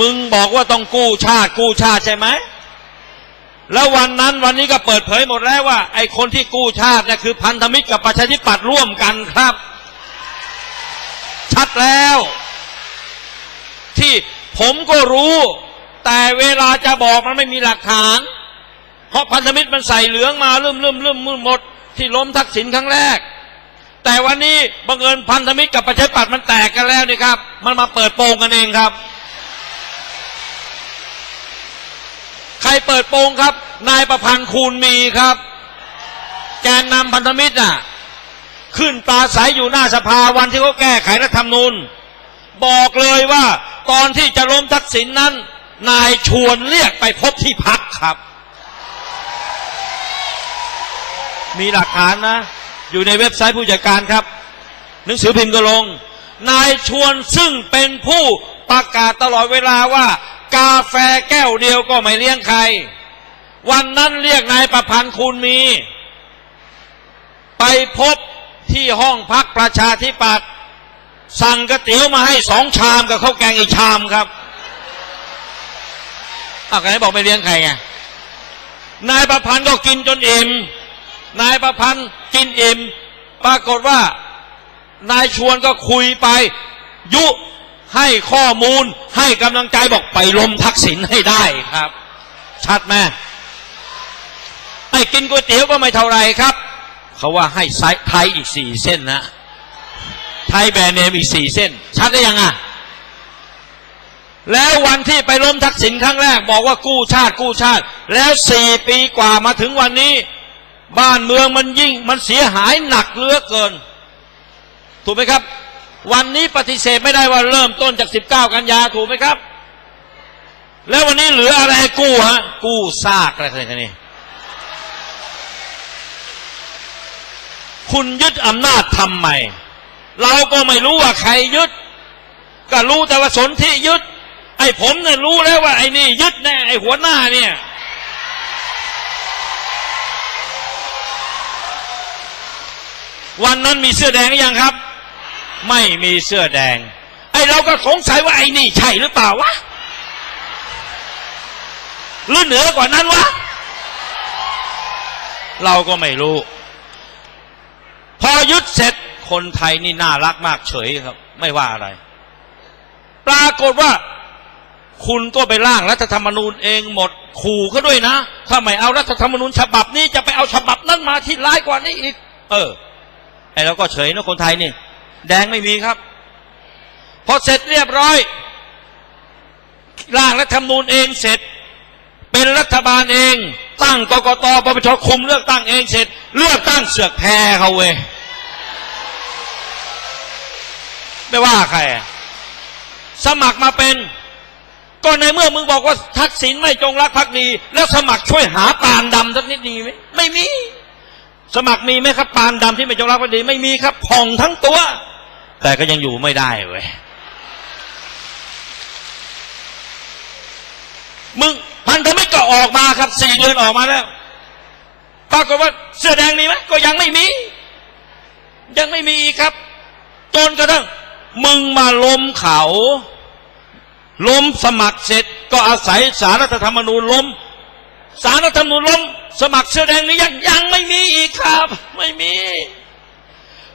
มึงบอกว่าต้องกู้ชาติกู้ชาติใช่ไหมแล้ววันนั้นวันนี้ก็เปิดเผยหมดแล้วว่า ไอ้คนที่กู้ชาติเนี่ยคือพันธมิตรกับประชาธิปัตย์ร่วมกันครับ ชัดแล้ว ที่ผมก็รู้ แต่เวลาจะบอกมันไม่มีหลักฐาน เพราะพันธมิตรมันใส่เหลืองมาเริ่มเริ่มเริ่มหมด ที่ล้มทักษิณครั้งแรก แต่วันนี้บังเอิญพันธมิตรกับประชาธิปัตย์มันแตกกันแล้วนี่ครับ มันมาเปิดโปงกันเองครับ ครเปิดโปงครับ นายประพันธ์คูณมีครับ แกนนำพันธมิตรน่ะ ขึ้นปราศัยอยู่หน้าสภาวันที่เขาแก้ไขรัฐธรรมนูญ บอกเลยว่าตอนที่จะล้มทักษิณนนั้น นายชวนเรียกไปพบที่พักครับ มีหลักฐานนะ อยู่ในเว็บไซต์ผู้จัดการครับ หนังสือพิมพ์ก็ลง นายชวนซึ่งเป็นผู้ประกาศตลอดเวลาว่า กาแฟแก้วเดียวก็ไม่เลี้ยงใคร วันนั้นเรียกนายประพันธ์คูณมี ไปพบที่ห้องพักประชาธิปัตย์สั่งก๋วยเตี๋ยวมาให้สองชามกับข้าวแกงอีกชามครับอาใครบอกไม่เลี้ยงใครไงนายประพันธ์ก็กินจนอิ่มนายประพันธ์กินอิ่มปรากฏว่านายชวนก็คุยไป ยุ ให้ข้อมูลให้กำลังใจบอกไปลมทักษิณให้ได้ครับ ชัดไหมไอ้กินก๋วยเตี๋ยวก็ไม่เท่าไรครับ เขาว่าให้ไทยอีกสี่เส้นนะไทยแบรนด์เนมอีกสี่เส้น ชัดได้ยังอะแล้ววันที่ไปล้มทักษิณครั้งแรก บอกว่ากู้ชาติกู้ชาติ แล้วสี่ปีกว่ามาถึงวันนี้ บ้านเมืองมันยิ่งมันเสียหายหนักเหลือเกิน ถูกไหมครับ วันนี้ปฏิเสธไม่ได้ว่าเริ่มต้นจาก 19 กันยาถูกไหมครับ แล้ววันนี้เหลืออะไรให้กู้ฮะ กู้ซากอะไรกันนี่คุณยึดอำนาจทำไม เราก็ไม่รู้ว่าใครยึด ก็รู้แต่ว่าสนที่ยึด ไอ้ผมเนี่ยรู้แล้วว่าไอ้นี่ยึดแน่ไอ้หัวหน้าเนี่ยวันนั้นมีเสื้อแดงหรือยังครับ ไม่มีเสื้อแดง ไอ้เราก็สงสัยว่าไอ้นี่ใช่หรือเปล่าวะหรือเหนือกว่านั้นวะเราก็ไม่รู้ พอยึดเสร็จคนไทยนี่น่ารักมากเฉยครับ ไม่ว่าอะไร ปรากฏว่า คุณก็ไปร่างรัฐธรรมนูญเองหมดขู่เขาด้วยนะ ถ้าไม่เอารัฐธรรมนูญฉบับนี้จะไปเอาฉบับนั้นมาที่ร้ายกว่านี้อีก เออ ไอ้เราก็เฉยนะคนไทยนี่ แดงไม่มีครับพอเสร็จเรียบร้อยร่างรัฐธรรมนูญเองเสร็จ เป็นรัฐบาลเอง ตั้งกกตปปชคุมเลือกตั้งเองเสร็จ เลือกตั้งเสือกแพ้เขาเว้ยไม่ว่าใคร สมัครมาเป็น ก็ในเมื่อมึงบอกว่าทักษิณไม่จงรักภักดี แล้วสมัครช่วยหาปานดำสักนิดดีไหมไม่มี สมัครมีไหมครับปานดำที่ไม่จงรักภักดี ไม่มีครับผ่องทั้งตัว แต่ก็ยังอยู่ไม่ได้เว้ยมึงพันธมิตรก็ออกมาครับสี่เดือนออกมาแล้วปรากฏว่าเสื้อแดงมีไหมก็ยังไม่มี ยังไม่มีครับจนกระทั่งมึงมาล้มเขาล้มสมัครเสร็จ ก็อาศัยสารรัฐธรรมนูญล้มสารรัฐธรรมนูญล้ม สมัครเสื้อแดงนี้ยังยังไม่มีอีกครับ ไม่มี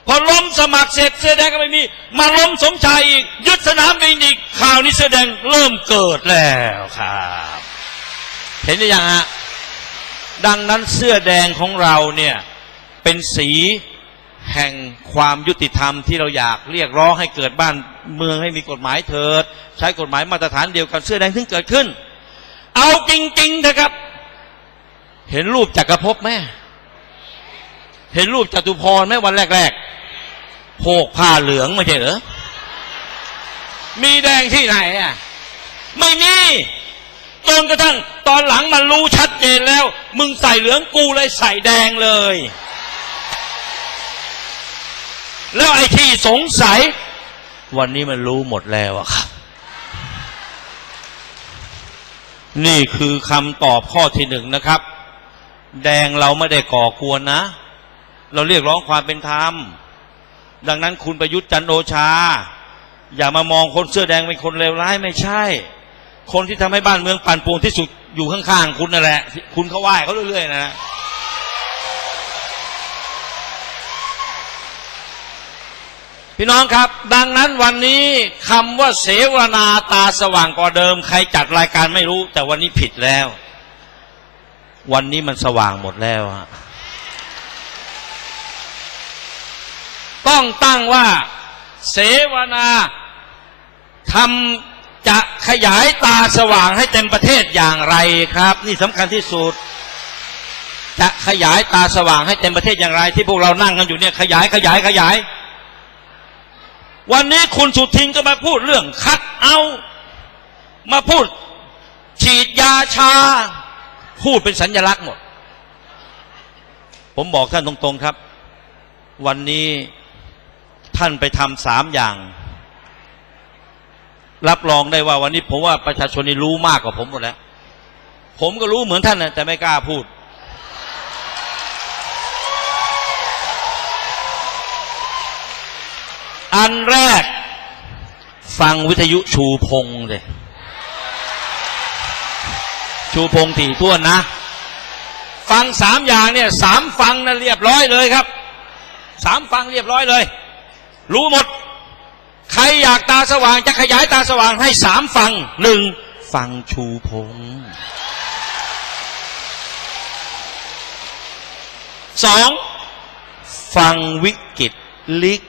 พอล้มสมัครเสร็จเสื้อแดงก็ไม่มี มาล้มสมชายอีก ยึดสนามบินอีกข่าวนี้เสื้อแดงเริ่มเกิดแล้วครับ เห็นหรือยังฮะดังนั้นเสื้อแดงของเราเนี่ยเป็นสีแห่งความยุติธรรมที่เราอยากเรียกร้องให้เกิดบ้านเมืองให้มีกฎหมายเถิด ใช้กฎหมายมาตรฐานเดียวกันเสื้อแดงถึงเกิดขึ้น เอาจริงๆเถอะครับ เห็นรูปจักรภพไหมเห็นรูปจตุพรไหมวันแรกๆ โพกผ้าเหลืองไม่ใช่เหรอ มีแดงที่ไหนอะ ไม่มีจนกระทั่งตอนหลังมันรู้ชัดเจนแล้ว มึงใส่เหลืองกูเลยใส่แดงเลย แล้วไอ้ที่สงสัย วันนี้มันรู้หมดแล้วอะครับ นี่คือคำตอบข้อที่หนึ่งนะครับ แดงเราไม่ได้ก่อกวนนะ เราเรียกร้องความเป็นธรรม ดังนั้นคุณประยุทธ์จันโอชา อย่ามามองคนเสื้อแดงเป็นคนเลวร้ายไม่ใช่ คนที่ทำให้บ้านเมืองปั่นป่วนที่สุดอยู่ข้างๆคุณนั่นแหละ คุณเขาไหว้เขาเรื่อยๆนะพี่น้องครับ ดังนั้นวันนี้คำว่าเสวนาตาสว่างกว่าเดิม ใครจัดรายการไม่รู้ แต่วันนี้ผิดแล้ว วันนี้มันสว่างหมดแล้วฮะ ต้องตั้งว่าเสวนาทำจะขยายตาสว่างให้เต็มประเทศอย่างไรครับ นี่สำคัญที่สุด จะขยายตาสว่างให้เต็มประเทศอย่างไร ที่พวกเรานั่งกันอยู่เนี่ยขยายขยายขยาย วันนี้คุณสุทินก็มาพูดเรื่องคัดเอามาพูดฉีดยาชา พูดเป็นสัญลักษณ์หมด ผมบอกท่านตรงๆครับ วันนี้ ท่านไปทำสามอย่าง รับรองได้ว่าวันนี้ผมว่าประชาชนนี่รู้มากกว่าผมหมดแล้ว ผมก็รู้เหมือนท่านนะแต่ไม่กล้าพูด อันแรก ฟังวิทยุชูพงเลยชูพงถี่ท่วนนะ ฟังสามอย่างเนี่ยสามฟังนะเรียบร้อยเลยครับสามฟังเรียบร้อยเลย รู้หมด ใครอยากตาสว่างจะขยายตาสว่างให้สามฟังหนึ่งฟังชูพงสองฟังวิกฤตลิก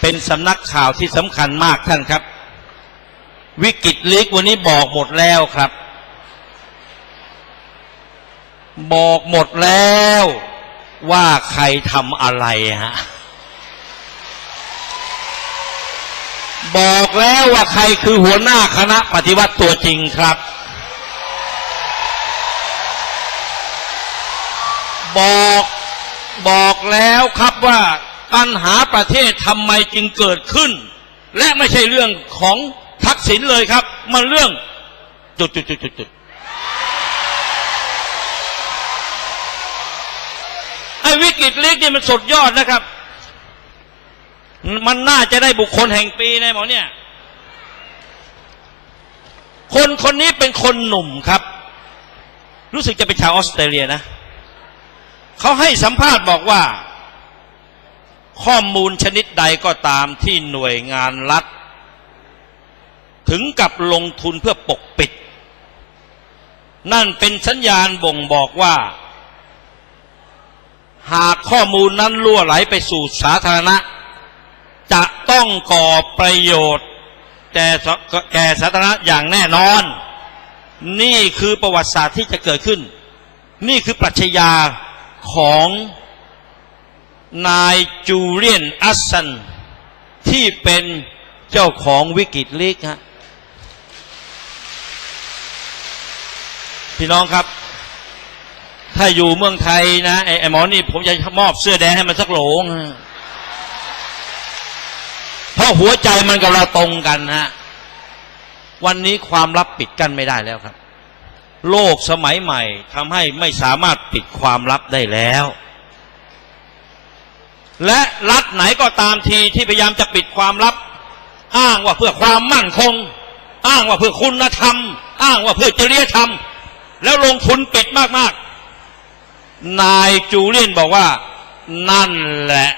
เป็นสำนักข่าวที่สำคัญมากท่านครับ วิกฤตลิกวันนี้บอกหมดแล้วครับ บอกหมดแล้ว ว่าใครทำอะไรฮะบอกแล้วว่าใครคือหัวหน้าคณะปฏิวัติตัวจริงครับ บอกบอกแล้วครับว่าปัญหาประเทศทำไมจึงเกิดขึ้น และไม่ใช่เรื่องของทักษิณเลยครับ มันเรื่องจุดจุดจุดจุดจุดไอ้ วิกฤตเล็กนี่มันสุดยอดนะครับ มันน่าจะได้บุคคลแห่งปีในหมอเนี่ย คนคนนี้เป็นคนหนุ่มครับ รู้สึกจะเป็นชาวออสเตรเลียนะเขาให้สัมภาษณ์บอกว่า ข้อมูลชนิดใดก็ตามที่หน่วยงานรัฐ ถึงกับลงทุนเพื่อปกปิด นั่นเป็นสัญญาณบ่งบอกว่า หากข้อมูลนั้นล่วไหลไปสู่สาธารณะ จะต้องก่อประโยชน์แก่สแก่สาธารณะอย่างแน่นอน นี่คือประวัติศาสตร์ที่จะเกิดขึ้น นี่คือปรัชญาของนายจูเลียนอัสซัน ที่เป็นเจ้าของวิกิตลิกฮะพี่น้องครับ ถ้าอยู่เมืองไทยนะไอ้ไอ้หมอนี่ผมจะมอบเสื้อแดงให้มันสักโหลงฮะเพราะหัวใจมันกับเราตรงกันฮะวันนี้ความลับปิดกั้นไม่ได้แล้วครับ โลกสมัยใหม่ทำให้ไม่สามารถปิดความลับได้แล้ว และรัฐไหนก็ตามทีที่พยายามจะปิดความลับ อ้างว่าเพื่อความมั่นคง อ้างว่าเพื่อคุณธรรม อ้างว่าเพื่อจริยธรรม แล้วลงทุนปิดมากๆ นายจูเลียนบอกว่า นั่นแหละ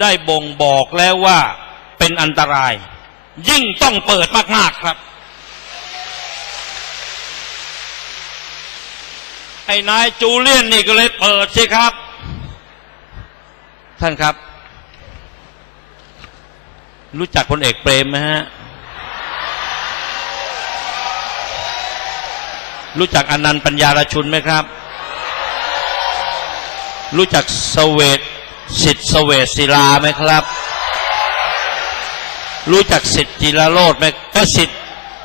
ได้บ่งบอกแล้วว่าเป็นอันตราย ยิ่งต้องเปิดมาก ๆ ครับ ไอ้นายจูเลียนนี่ก็เลยเปิดสิครับ ท่านครับ รู้จักพลเอกเปรมไหมฮะ รู้จักอนันต์ปัญญารชุนไหมครับ รู้จักสเวตสิทธิสเวตศิลาไหมครับ รู้จักสิทธิจิรโรธไหมก็สิทธิ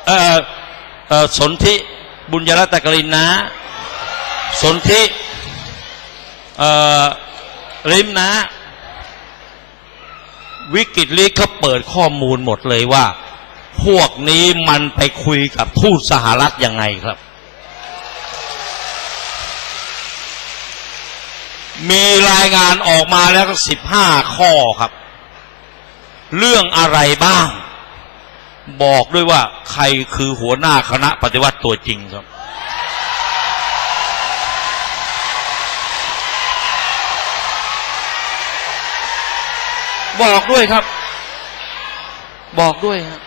เอ่อเอ่อสนธิบุญยรัตกรินนะ สนธิเอ่อริมนะ วิกฤตลีกเขาเปิดข้อมูลหมดเลยว่า พวกนี้มันไปคุยกับทูตสหรัฐยังไงครับ มีรายงานออกมาแล้วสิบห้าข้อครับ เรื่องอะไรบ้าง บอกด้วยว่าใครคือหัวหน้าคณะปฏิวัติตัวจริงครับ บอกด้วยครับ บอกด้วยครับ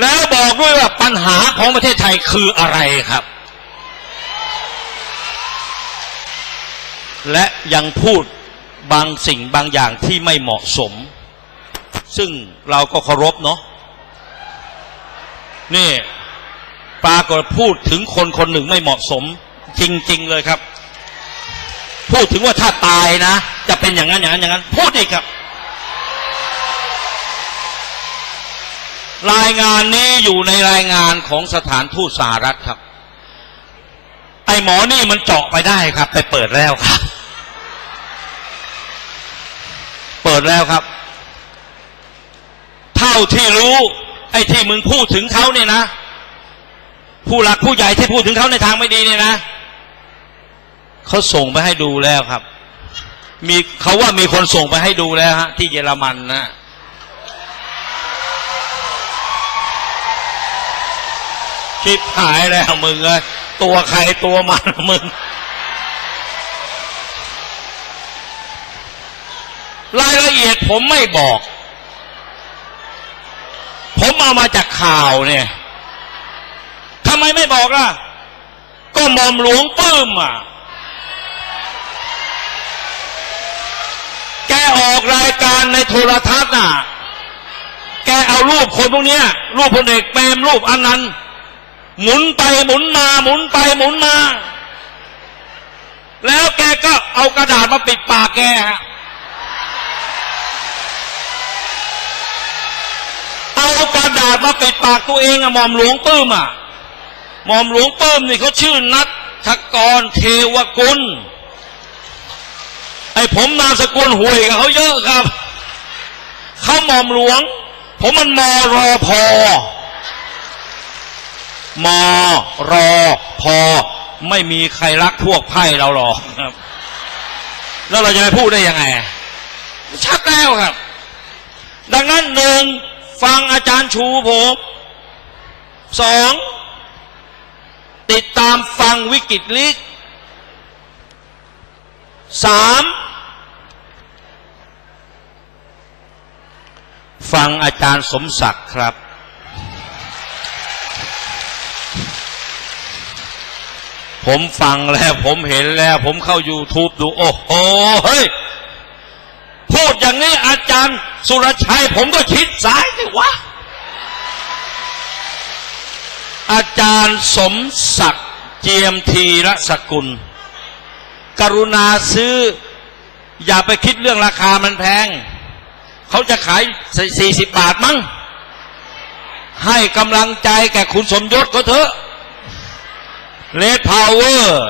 แล้วบอกด้วยว่าปัญหาของประเทศไทยคืออะไรครับ และยังพูดบางสิ่งบางอย่างที่ไม่เหมาะสม ซึ่งเราก็เคารพเนาะนี่ปรากฏพูดถึงคนคนหนึ่งไม่เหมาะสม จริง ๆ เลยครับ พูดถึงว่าถ้าตายนะ จะเป็นอย่างนั้นอย่างนั้นอย่างนั้น พูดอีกครับ รายงานนี้อยู่ในรายงานของสถานทูตสหรัฐครับ ไอหมอนี่มันเจาะไปได้ครับ ไปเปิดแล้วครับ เปิ ดแล้วครับ เท่าที่รู้ไอ้ที่มึงพูดถึงเขาเนี่ยนะ ผู้หลักผู้ใหญ่ที่พูดถึงเขาในทางไม่ดีเนี่ยนะเขาส่งไปให้ดูแล้วครับ มีเขาว่ามีคนส่งไปให้ดูแล้วฮะ ที่เยอรมันนะชิบหายแล้วมึงเลยตัวใครตัวมันมึง รายละเอียดผมไม่บอก ผมเอามาจากข่าวเนี่ยทำไมไม่บอกล่ะ ก็มอมหลวงปื้มอะ แกออกรายการในโทรทัศน์น่ะ แกเอารูปคนพวกเนี้ยรูปพลเอกเปรมรูปอันนั้นต์หมุนไปหมุนมา หมุนไปหมุนมา แล้วแกก็เอากระดาษมาปิดปากแกฮะาษมาปิดปากตัวเองอะหม่อมหลวงปื้มอะหม่อมหลวงปื้มนี่เขาชื่อนัทกรเทวกุลไอ้ผมนามสกุลห่วยกับเขาเยอะครับเขาหม่อมหลวง ผมมันมรอพอมรอพอไม่มีใครรักพวกไพ่เราหรอกครับ แล้วเราจะไปพูดได้ยังไงชัดแล้วครับ ดังนั้นหนึ่ง ฟังอาจารย์ชูผมสองติดตามฟังวิกฤตลิกสามฟังอาจารย์สมศักดิ์ครับ ผมฟังแล้วผมเห็นแล้ว ผมเข้า YouTube ดู โอ้โหเฮ้ย พูดอย่างนี้อาจารย์ สุรชัยผมก็ชิดซ้ายสิวะ อาจารย์สมศักดิ์เจียมทีรสกุล กรุณาซื้อ อย่าไปคิดเรื่องราคามันแพง เขาจะขาย40บาทมั้ง ให้กำลังใจแก่คุณสมยศก็เถอะเลดพาวเวอร์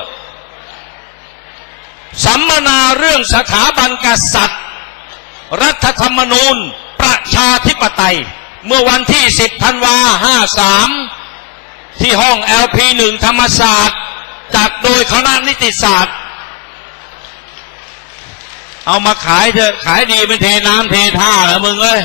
สัมมนาเรื่องสถาบันกษัตริย์ รัฐธรรมนูญประชาธิปไตย เมื่อวันที่ 10 ธันวา 53 ที่ห้อง LP1 ธรรมศาสตร์จัดโดยคณะนิติศาสตร์ เอามาขายเถอะขายดีเป็นเทน้ำเทท่าแล้วมึงเอ้ย